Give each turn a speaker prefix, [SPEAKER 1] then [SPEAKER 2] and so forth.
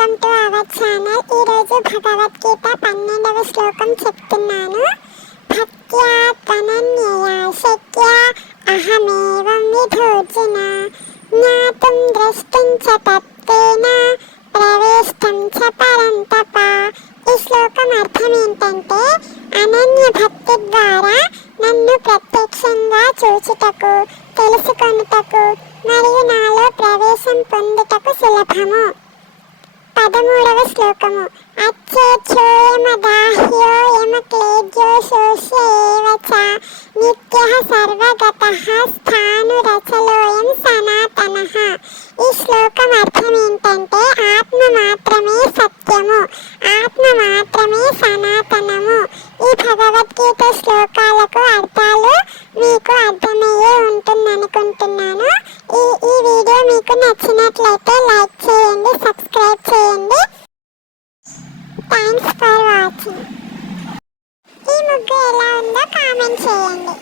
[SPEAKER 1] Welcome to our channel. ఈరోజు భగవద్గీత పన్నెండవ శ్లోకం చెప్తున్నాను. భక్త్యా త్వనన్యయా శక్య అహమేవం విధోర్జున జ్ఞాతుం ద్రష్టుం చ తత్వేన ప్రవేష్టం చ పరంతప. ఈ శ్లోకం అర్థం ఏంటంటే అనన్య భక్తి ద్వారా నన్ను ప్రత్యక్షంగా చూచుటకు తెలుసుకొనుటకు మరియు నాలో ప్రవేశం పొందుటకు సులభము. పదమూడవ శ్లోకము. అచ్చేచ్యోయమదాహ్యో యమక్లేజ్యో శోష్యేవచ నిత్యః సర్వగతః స్థానురచలోయం సనాతనః. ఈ శ్లోకం అర్థం ఏంటంటే ఆత్మ మాత్రమే సత్యము ఆత్మ మాత్రమే సనాతనము. ఈ భగవద్గీత శ్లోకాలకు అర్థాలు మీకు అర్థమయ్యే ఉంటుందనుకుంటున్నాను. ఈ ఈ వీడియో మీకు నచ్చినట్లయితే లైక్ చేయండి ఈ ముగ్గు ఎలా ఉందో కామెంట్ చేయండి.